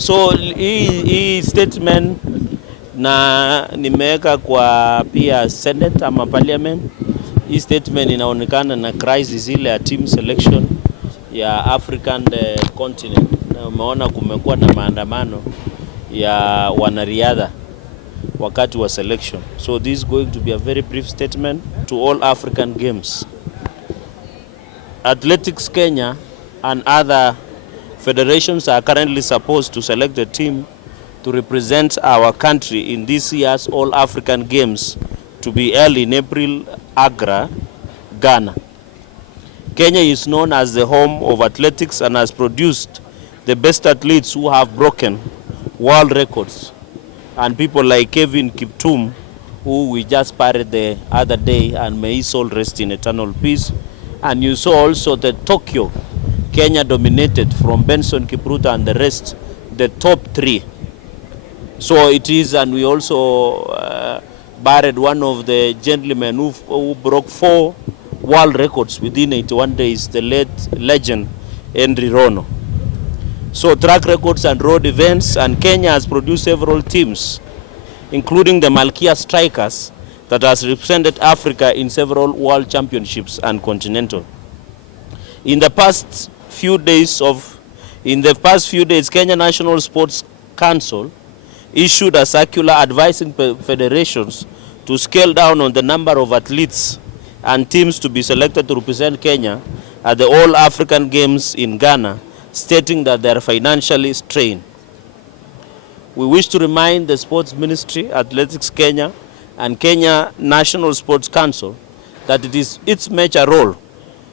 So hii statement na nimeweka kwa pia Senate ama Parliament. Hii statement inaonekana na crisis ile ya team selection ya African continent. Na umeona kumekuwa na maandamano ya wanariadha wakati wa selection. So this is going to be a very brief statement to all African games. Athletics Kenya and other federations are currently supposed to select a team to represent our country in this year's All African Games to be held in April, Accra, Ghana. Kenya is known as the home of athletics and has produced the best athletes who have broken world records. And people like Kevin Kiptum, who we just parried the other day, and may his soul rest in eternal peace. And you saw also the Tokyo, Kenya dominated from Benson Kipruto and the rest, the top 3. So it is, and we also buried one of the gentlemen who broke 4 world records within 81 days, the late legend Henry Rono. So track records and road events, and Kenya has produced several teams, including the Malkia Strikers, that has represented Africa in several world championships and continental. In the past few days, Kenya National Sports Council issued a circular advising federations to scale down on the number of athletes and teams to be selected to represent Kenya at the All African Games in Ghana, stating that they are financially strained. We wish to remind the Sports Ministry, Athletics Kenya, and Kenya National Sports Council that it is its major role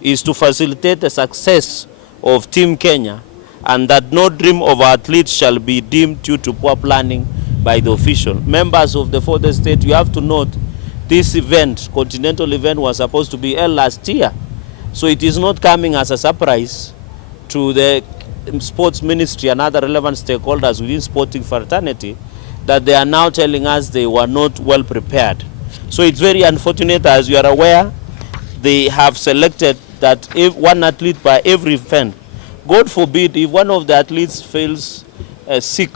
is to facilitate the success of Team Kenya, and that no dream of our athletes shall be dimmed due to poor planning by the official. Members of the fourth estate, you have to note this event, continental event, was supposed to be held last year. So it is not coming as a surprise to the Sports Ministry and other relevant stakeholders within sporting fraternity that they are now telling us they were not well prepared. So it's very unfortunate, as you are aware, they have selected that if one athlete by every event. God forbid if one of the athletes fails sick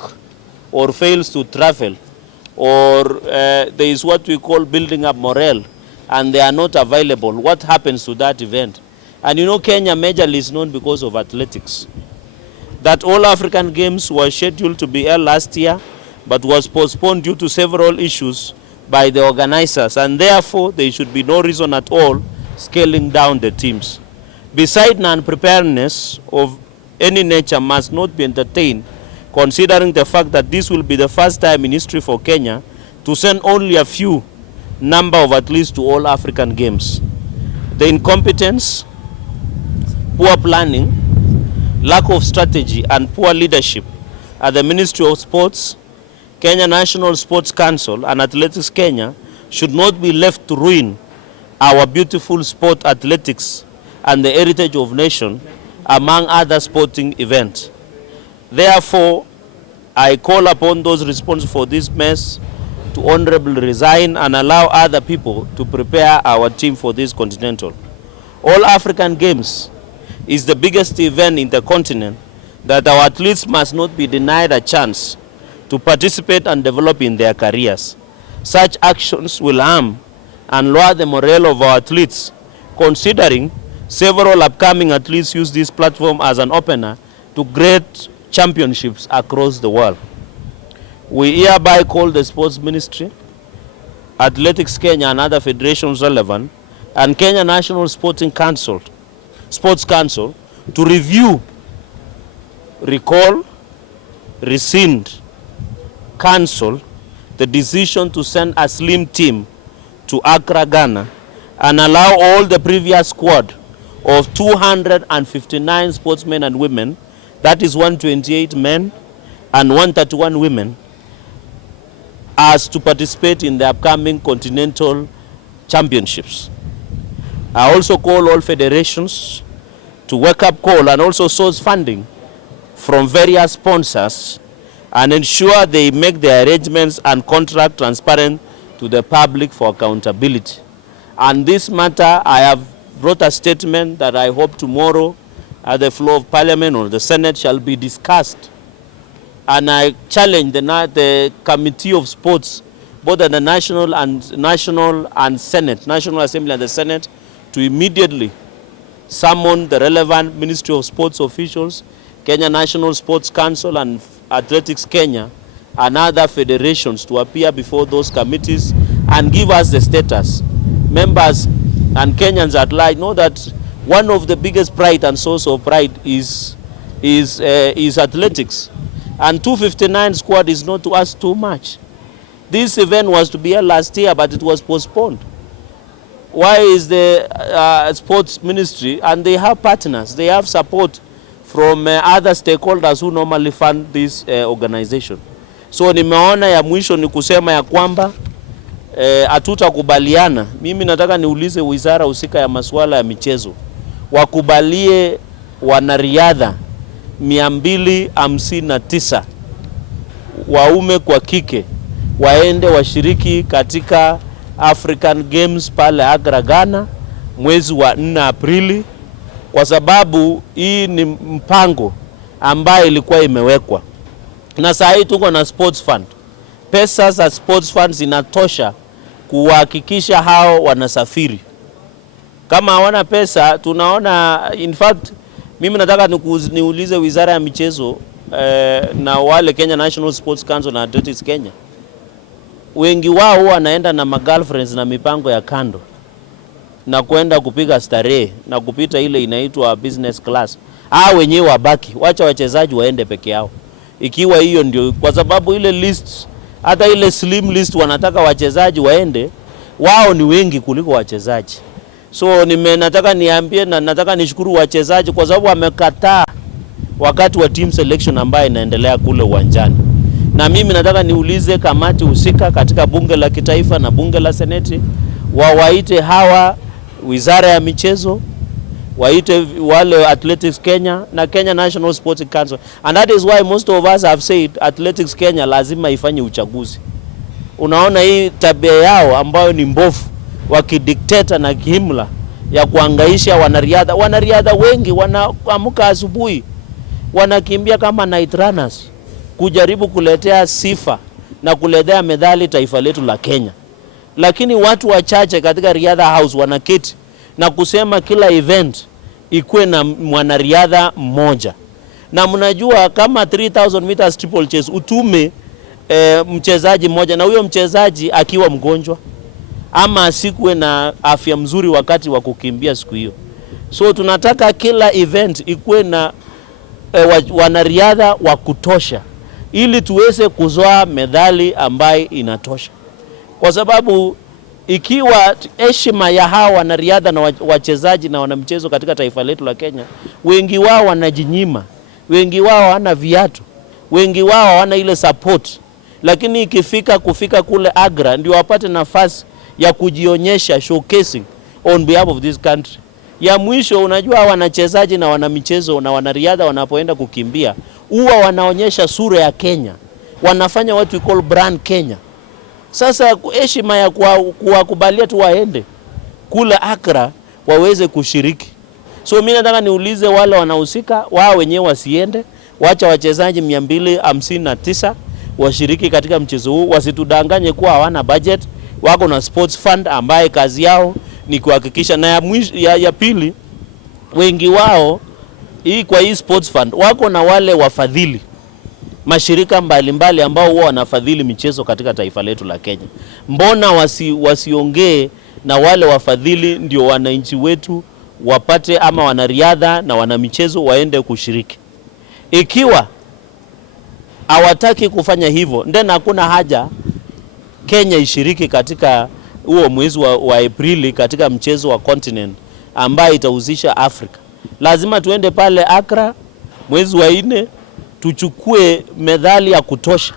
or fails to travel, or there is what we call building up morale and they are not available, what happens to that event? And you know, Kenya majorly is known because of athletics. That All African Games was scheduled to be held last year but was postponed due to several issues by the organizers, and therefore there should be no reason at all scaling down the teams. Besides, non-preparedness of any nature must not be entertained, considering the fact that this will be the first time in history for Kenya to send only a few number of athletes to all African Games. The incompetence, poor planning, lack of strategy, and poor leadership at the Ministry of Sports, Kenya National Sports Council, and Athletics Kenya should not be left to ruin our beautiful sport athletics and the heritage of nation, among other sporting events. Therefore, I call upon those responsible for this mess to honorably resign and allow other people to prepare our team for this continental. All African Games is the biggest event in the continent that our athletes must not be denied a chance to participate and develop in their careers. Such actions will harm and lower the morale of our athletes, considering several upcoming athletes use this platform as an opener to great championships across the world. We hereby call the Sports Ministry, Athletics Kenya and other federations relevant, and Kenya National Sports Council to review, recall, rescind, cancel the decision to send a slim team to Accra, Ghana, and allow all the previous squad of 259 sportsmen and women, that is 128 men and 131 women, as to participate in the upcoming continental championships. I also call all federations to wake up call and also source funding from various sponsors and ensure they make their arrangements and contract transparent to the public for accountability. And this matter, I have wrote a statement that I hope tomorrow at the floor of Parliament or the Senate shall be discussed and I challenge the Committee of Sports, both at the National and Senate, National Assembly and the Senate, to immediately summon the relevant Ministry of Sports officials, Kenya National Sports Council and Athletics Kenya, and other federations to appear before those committees and give us the status. Members and Kenyans at large know that one of the biggest pride and source of pride is athletics. And 259 squad is not to us too much. This event was to be held last year, but it was postponed. Why is the sports ministry, and they have partners, they have support from other stakeholders who normally fund this organization. So nimeona ya mwisho ni kusema ya kwamba hatutakubaliana. Mimi nataka niulize wizara husika ya masuala ya michezo wakubalie wanariadha 259 waume kwa kike waende washiriki katika African Games pale Accra, Ghana mwezi wa 4 Aprili, kwa sababu hii ni mpango ambayo ilikuwa imewekwa. Na saa hii tuko na sports fund. Pesa za sports fund zinatosha kuhakikisha hao wanasafiri. Kama hawana pesa, tunaona, in fact mimi nataka niulize wizara ya michezo na wale Kenya National Sports Council na Atheletes Kenya, wengi wao wanaenda na magirlfriends na mipango ya kando na kwenda kupiga starehe na kupita ile inaitwa business class. Wenyewe wabaki, wacha wachezaji waende peke yao. Ikiwa hiyo ndio, kwa sababu ile list, hata ile slim list wanataka wachezaji waende, wao ni wengi kuliko wachezaji. So nataka niambie na nataka nishukuru wachezaji kwa sababu wamekataa wakati wa team selection ambayo inaendelea kule uwanjani. Na mimi nataka niulize kamati husika katika bunge la kitaifa na bunge la seneti, wawaite hawa wizara ya michezo, waite wale Athletics Kenya na Kenya National Sports Council. And that is why most of us have said Athletics Kenya lazima ifanye uchaguzi. Unaona hii tabia yao ambayo ni mbovu, wakidikteta na kihimla ya kuangaisha wanariadha. Wanariadha wengi wanaamka asubuhi wanakimbia kama night runners kujaribu kuletea sifa na kuletea medali taifa letu la Kenya. Lakini watu wachache katika riadha house wanaketi na kusema kila event ikuwe na mwanariadha mmoja. Na mnajua kama 3000 meters triple chase utume mchezaji mmoja, na huyo mchezaji akiwa mgonjwa ama asikuwe na afya mzuri wakati wa kukimbia siku hiyo. So tunataka kila event ikuwe na wanariadha wa kutosha ili tuweze kuzoa medali ambayo inatosha. Kwa sababu ikiwa heshima ya hawa wanariadha na wachezaji na wanamchezo katika taifa letu la Kenya, wengi wao wanajinyima, wengi wao hawana viatu, wengi wao hawana ile support. Lakini ikifika kufika kule Accra ndio wapate nafasi ya kujionyesha, showcasing on behalf of this country. Ya mwisho, unajua wanachezaji na wanamichezo na wanariadha wanapoenda kukimbia huwa wanaonyesha sura ya Kenya, wanafanya what we call brand Kenya. Sasa heshima ya kuwakubalia tu waende kula Accra waweze kushiriki. So mimi nataka niulize wale wanahusika, wao wenyewe wasiende, wacha wachezaji 259 washiriki katika mchezo huu. Wasitudanganye kuwa hawana budget. Wako na sports fund ambaye kazi yao ni kuhakikisha. Na ya pili, wengi wao kwa hii sports fund wako na wale wafadhili, mashirika mbalimbali ambao huwa wanafadhili michezo katika taifa letu la Kenya. Mbona wasiongee na wale wafadhili ndio wananchi wetu wapate, ama wanariadha na wanamichezo waende kushiriki? Ikiwa hawataki kufanya hivyo, then hakuna haja Kenya ishiriki katika huo mwezi wa Aprili katika mchezo wa continent ambaye itahusisha Afrika. Lazima tuende pale Accra mwezi wa 4 tuchukue medali ya kutosha.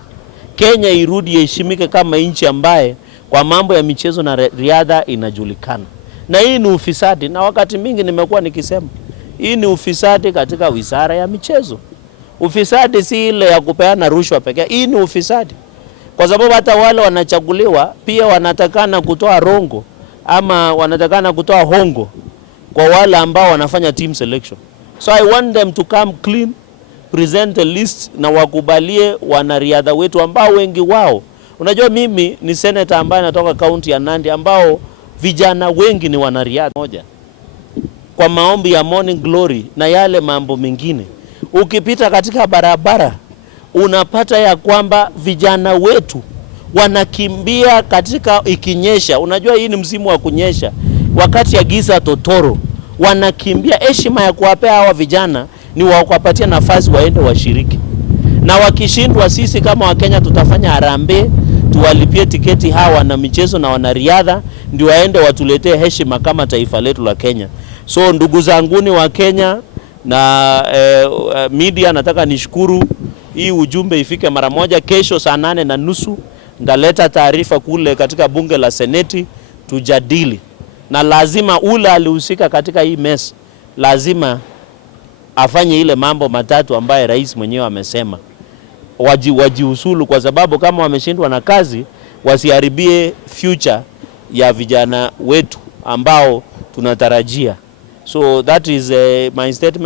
Kenya irudi heshimike kama nchi ambaye kwa mambo ya michezo na riadha inajulikana. Na hii ni ufisadi, na wakati mingi nimekuwa nikisema hii ni ufisadi katika wizara ya michezo. Ufisadi si ile ya kupeana rushwa pekee, hii ni ufisadi. Kwa sababu hata wale wanachaguliwa pia wanatakana kutoa rongo ama wanatakana kutoa hongo kwa wale ambao wanafanya team selection. So I want them to come clean present a list na wakubalie wanariadha wetu ambao wengi wao, unajua mimi ni senator ambaye natoka kaunti ya Nandi ambao vijana wengi ni wanariadha moja. Kwa maombi ya Morning Glory na yale mambo mengine, ukipita katika barabara unapata ya kwamba vijana wetu wanakimbia katika ikinyesha. Unajua hii ni msimu wa kunyesha, wakati ya giza totoro wanakimbia. Heshima ya kuwapea hawa vijana ni wakuwapatia nafasi waende washiriki, na wakishindwa, sisi kama Wakenya tutafanya harambee, tuwalipie tiketi hawa na michezo na wanariadha, ndio waende watuletee heshima kama taifa letu la Kenya. So ndugu zanguni wa Kenya na media, nataka nishukuru, hii ujumbe ifike mara moja. Kesho saa 8:30 ndaleta taarifa kule katika bunge la Seneti tujadili, na lazima ule alihusika katika hii mess lazima afanye ile mambo matatu ambaye rais mwenyewe amesema. Wajiusulu, kwa sababu kama wameshindwa na kazi wasiharibie future ya vijana wetu ambao tunatarajia. So that is my statement.